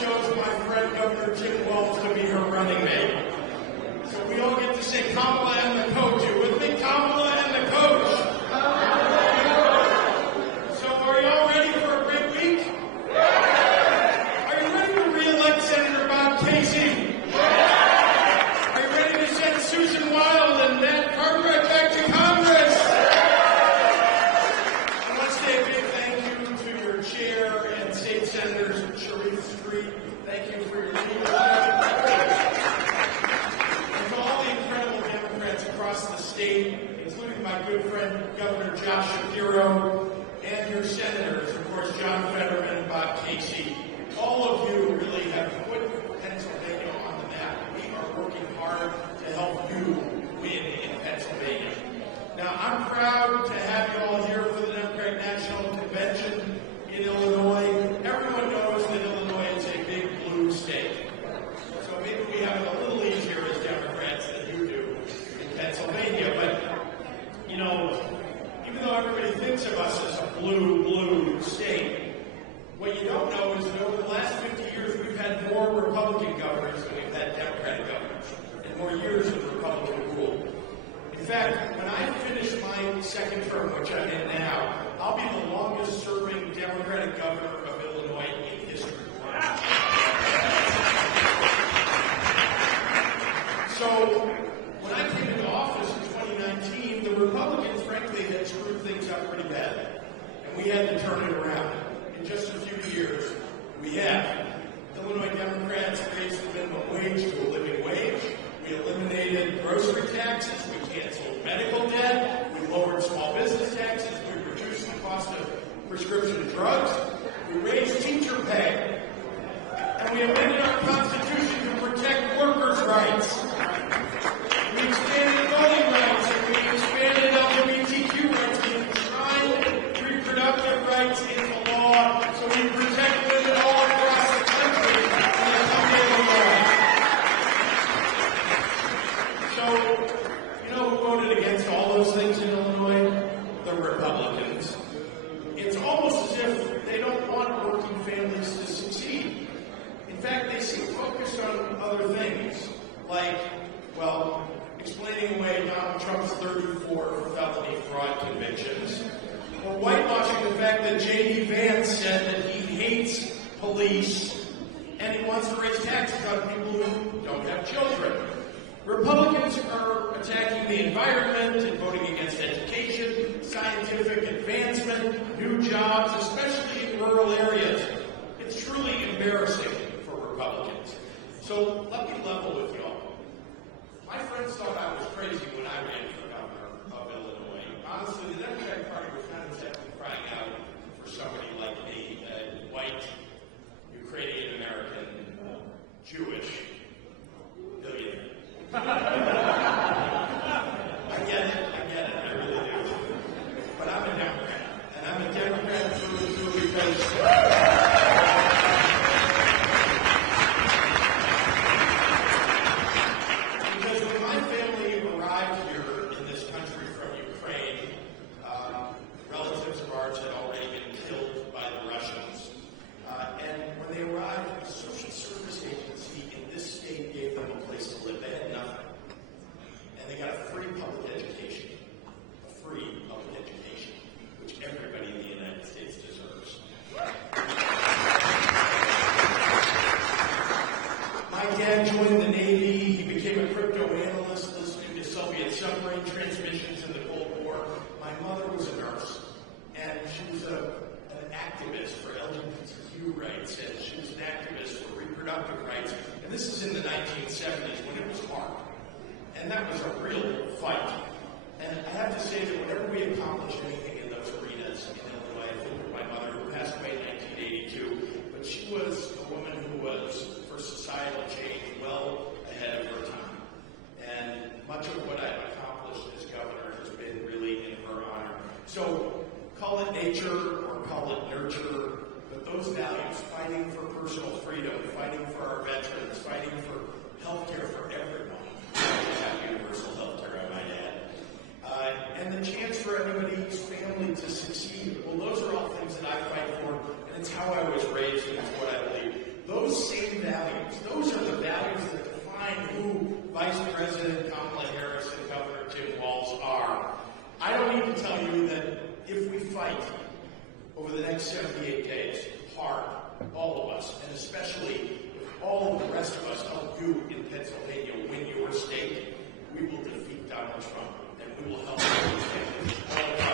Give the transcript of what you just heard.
chose my friend Governor Tim Walz to be her running mate. So we all get to say Kamala and the coach. You with me? Kamala and the coach. So are y'all ready for a big week? Are you ready to re-elect Senator Bob Casey? Are you ready to send Susan Wild and Matt Cartwright back to Congress? I want to say a big thank you to your chair and state senators Sharif Street. Thank you for your leadership. And to all the incredible Democrats across the state, including my good friend Governor Josh Shapiro, and your senators, of course, John Fetterman and Bob Casey. All of you really have put Pennsylvania on the map. We are working hard to help you win in Pennsylvania. Now, I'm proud to have you all here for the Democratic National Convention in Illinois. Everyone knows that Illinois is a big blue state. So maybe we have it a little easier as Democrats than you do in Pennsylvania. But, you know, even though everybody thinks of us as a blue state, what you don't know is that over the last 50 years, we've had more Republican governors than we've had Democratic governors, and more years of Republican rule. In fact, when I finish my second term, which I'm in now, I'll be the longest-serving Democratic governor of Illinois in history. So, when I came into office in 2019, the Republicans, frankly, had screwed things up pretty bad, and we had to turn it around. In just a few years, we have. Illinois Democrats raised the minimum wage to a living wage. We eliminated grocery taxes. We canceled medical debt. We lowered small business taxes. We reduced the cost of prescription drugs. We raised teacher pay. And we amended our Constitution to protect workers' rights. We expanded voting rights, and we expanded LGBTQ rights. We enshrined reproductive rights into law, so we protect women all across the country in the someday law. So, you know who voted against all those things in Illinois? The Republicans. It's almost as if they don't want working families to succeed. In fact, they seem focused on other things, like, well, explaining away Donald Trump's 34 felony fraud convictions, or whitewashing the fact that J.D. Vance said that he hates police and he wants to raise taxes on people who don't have children. Republicans are attacking the environment and voting against education, scientific advancement, new jobs, especially in rural areas. It's truly embarrassing for Republicans. So let me level with y'all. My friends thought I was crazy when I ran for governor of Illinois. Honestly, the Democratic Party was kind of simply crying out for somebody like me, a white, Ukrainian-American, Jewish billionaire. I get it, I really do. But I'm a Democrat, and I'm a Democrat through and through because when my family arrived here in this country from Ukraine, relatives of ours had already been killed by the Russians. And when they arrived, the social service agency in this state gave them a place to live. They had nothing. And they got a free public education. A free public education, which everybody in the United States deserves. My dad joined the Navy. He became a crypto analyst listening to Soviet submarine transmissions in the Cold War. My mother was a nurse, and she was an activist for LGBTQ rights, and she was an activist for reproductive rights. And this is in the 1970s when it was hard. And that was a real fight. And I have to say that whenever we accomplished anything in those arenas in Illinois, I think of my mother, who passed away in 1982, but she was a woman who was, for societal change, well ahead of her time. And much of what I've accomplished as governor has been really in her honor. So call it nature or call it nurture, but those values, fighting for personal freedom, fighting for our veterans, fighting for health care for everyone, have universal health care, I might add, and the chance for everybody's family to succeed. Well, those are all things that I fight for, and it's how I was raised, and it's what I believe. Those to tell you that if we fight over the next 78 days, hard, all of us, and especially if all of the rest of us help you in Pennsylvania win your state, we will defeat Donald Trump, and we will help you.